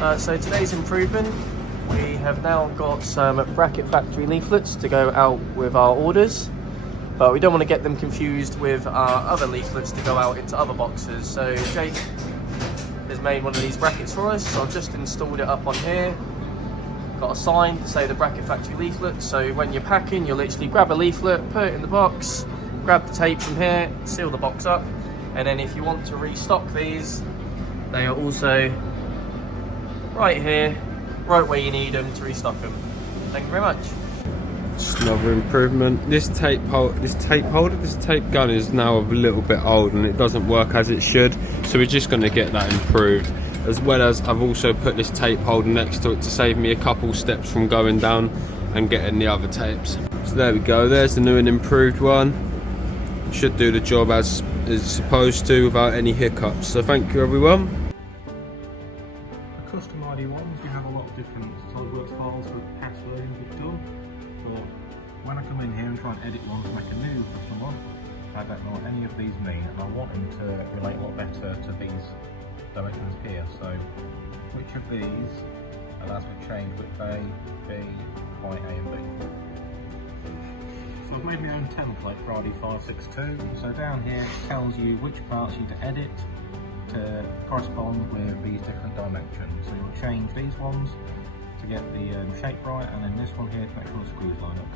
So today's improvement, we have now got some Bracket Factory leaflets to go out with our orders, but we don't want to get them confused with our other leaflets to go out into other boxes. So Jake has made one of these brackets for us, so I've just installed it up on here. Got a sign to say the Bracket Factory leaflet, so when you're packing, you'll literally grab a leaflet, put it in the box, grab the tape from here, seal the box up, and then if you want to restock these, they are also right here, right where you need them to restock them. Thank you very much. Just another improvement. This tape gun is now a little bit old and it doesn't work as it should, so we're just going to get that improved. As well as I've also put this tape holder next to it to save me a couple steps from going down and getting the other tapes. So there we go, there's the new and improved one. Should do the job as it's supposed to without any hiccups. So thank you everyone. For custom ID ones, we have a lot of different SolidWorks files for past versions we've done, but when I come in here and try and edit one to make a new custom one, I don't know what any of these mean, and I want them to relate a lot better to these directions here. So which of these allows me to change width A, B, height A and B? So I've made my own template for RD562, so down here it tells you which parts you need to edit to correspond with these different dimensions. So you'll change these ones to get the shape right, and then this one here to make sure the screws line up.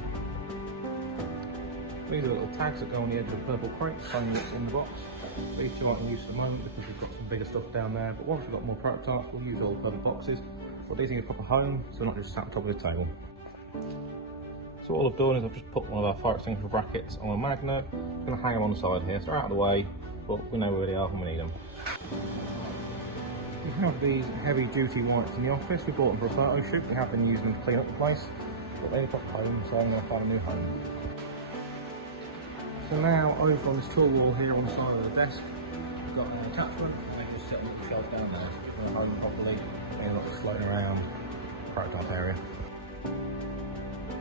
These are little tags that go on the edge of the purple crate, showing what's in the box. These two aren't in use at the moment because we've got some bigger stuff down there, but once we've got more prototypes, we'll use all the purple boxes. But these need a proper home, so they're not just sat on top of the table. So all I've done is I've just put one of our fire extinguisher brackets on a magnet. I'm going to hang them on the side here, so they're out of the way, but we know where they are when we need them. We have these heavy duty wipes in the office. We bought them for a photo shoot. We have been using them to clean up the place, but they've got home, so I'm going to find a new home. So now over on this tool wall here on the side of the desk, we've got an attachment, and they just set a little shelf down there. So we're home properly, and not floating around the prototype area.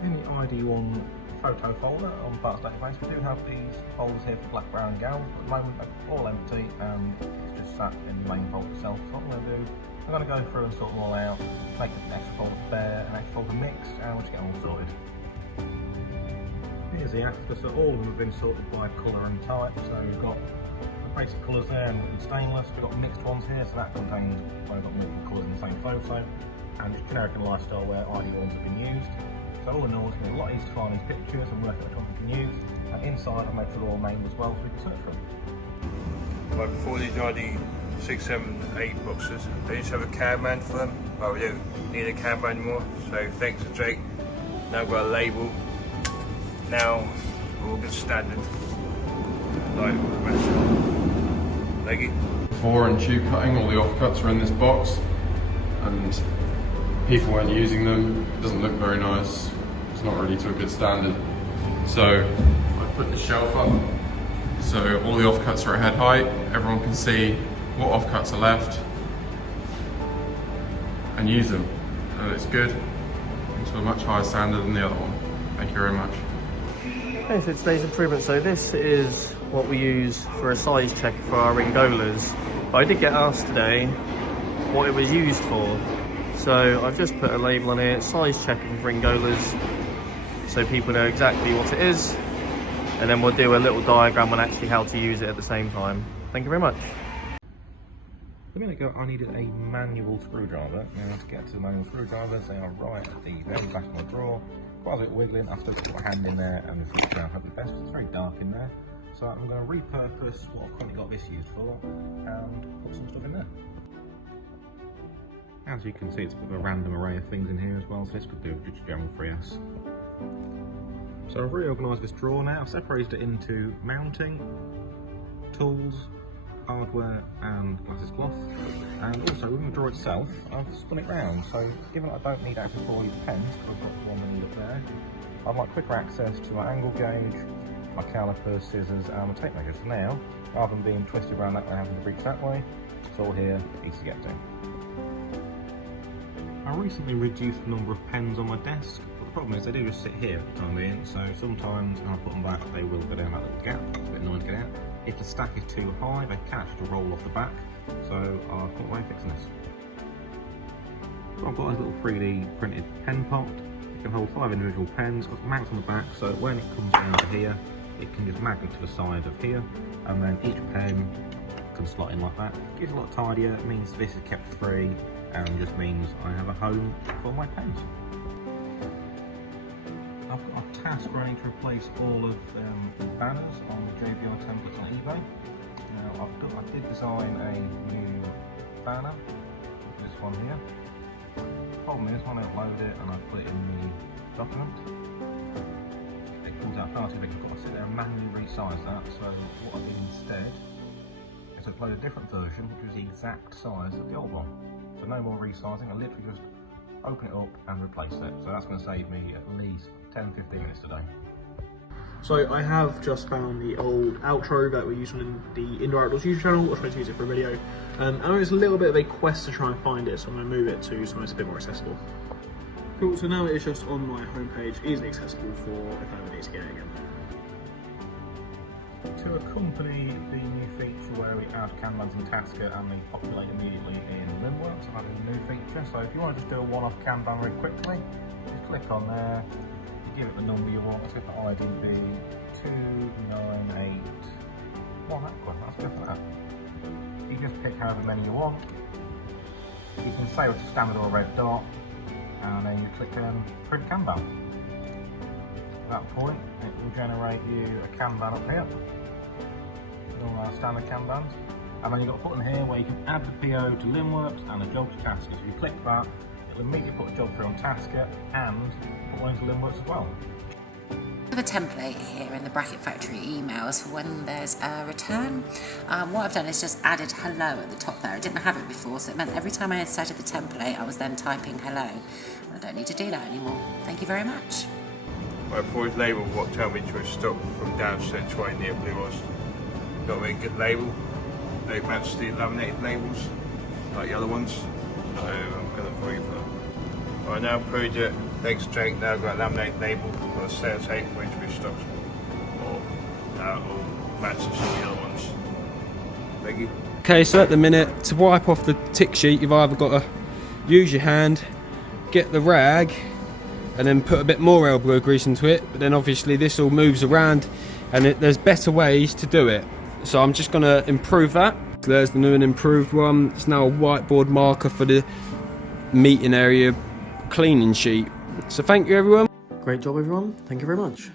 In the ID1 photo folder on the parts database, we do have these folders here for black, brown and gal. At the moment they're all empty and it's just sat in the main folder itself. So what I'm going to do, I'm going to go through and sort them all out, make an extra folder for bare, an extra folder mixed, and we'll just get them all sorted. Here's the after, so all of them have been sorted by colour and type. So we've got the basic colours there and stainless. We've got mixed ones here, so that contains, well, we've got multiple colours in the same photo, and just generic and lifestyle where ID ones have been used. So all in all, it's going to be a lot easier to find these pictures and work out which ones we can use. And inside, I've made sure they're all named as well, so we can search for them. Right, before these ID6, 7, 8 boxes, I used to have a cam band for them, but we don't need a cam band anymore. So thanks to Jake, now I've got a label. Now we're all good standard, like the rest. Leggy. Before and tube cutting, all the offcuts are in this box, and people weren't using them. It doesn't look very nice. It's not really to a good standard. So I put the shelf up so all the offcuts are at head height. Everyone can see what offcuts are left and use them. And it's good. It's to a much higher standard than the other one. Thank you very much. Okay, so today's improvement. So this is what we use for a size check for our Ringolas. But I did get asked today what it was used for. So I've just put a label on it, size check of Ringolas, so people know exactly what it is. And then we'll do a little diagram on actually how to use it at the same time. Thank you very much. A minute ago I needed a manual screwdriver. Now to get to the manual screwdrivers, they are right at the very back of my drawer. Quite a bit wiggling, I've still got my hand in there and just reach around hope the best. It's very dark in there. So I'm going to repurpose what I've currently got this used for and put some stuff in there. As you can see, it's a bit of a random array of things in here as well, so this could do just general 3S. So I've reorganised this drawer now. I've separated it into mounting, tools, hardware and glasses cloth. And also within the drawer itself, I've spun it round. So given I don't need access to all these pens, because I've got the one I need up there, I'd like quicker access to my angle gauge, my calipers, scissors and my tape measure. So now, rather than being twisted around that way and having to reach that way, it's all here, easy to get to. I recently reduced the number of pens on my desk, but the problem is they do just sit here for the time being, so sometimes when I put them back they will go down that little gap. It's a bit annoying to get out. If the stack is too high, they can actually roll off the back, so I'll put away fixing this. So I've got a little 3D printed pen pot. It can hold 5 individual pens. It's got mounts on the back, so when it comes down to here, it can just magnet to the side of here, and then each pen can slot in like that. It gives it a lot tidier. It means this is kept free, and just means I have a home for my pens. I've got a task running to replace all of banners on the JBR templates on eBay. Now I did design a new banner, this one here. Problem is, when I upload it and I put it in the document, it comes out far too big. I've got to sit there and manually resize that. So what I did instead is upload a different version, which was the exact size of the old one. So no more resizing. I literally just open it up and replace it. So that's going to save me at least 10-15 minutes today. So I have just found the old outro that we used on the Indoor Outdoors YouTube channel. I tried to use it for a video. I know it's a little bit of a quest to try and find it, so I'm going to move it to somewhere that's a bit more accessible. Cool, so now it is just on my homepage, easily accessible for if I ever need to get it again. To accompany the new feature where we add Kanbans in Tasker and they populate immediately in Limworks, I'm adding a new feature. So if you want to just do a one-off Kanban very quickly, just click on there, you give it the number you want. Let's go for IDB 298. That's good for that. You just pick however many you want. You can say it's a standard or a red dot, and then you click print Kanban. At that point, it will generate you a Kanban up here. All our standard Kanbans. And then you've got a button here where you can add the PO to Limworks and a job to Tasker. So if you click that, it'll immediately put a job through on Tasker and put one into Limworks as well. I have a template here in the Bracket Factory emails for when there's a return. What I've done is just added hello at the top there. I didn't have it before, so it meant every time I inserted the template, I was then typing hello. I don't need to do that anymore. Thank you very much. I've always labelled what temperature is stock from downstairs to right near blue was. Got a very good label. They match the laminated labels, like the other ones. So I'm going to avoid that. I now proved it. Thanks Jake, now I've got a laminated label for a sales tape for each stock. Or that all matches the other ones. Thank you. Okay, so at the minute, to wipe off the tick sheet, you've either got to use your hand, get the rag, and then put a bit more elbow grease into it. But then obviously this all moves around, and there's better ways to do it. So I'm just going to improve that. So there's the new and improved one. It's now a whiteboard marker for the meeting area cleaning sheet. So thank you everyone. Great job everyone, thank you very much.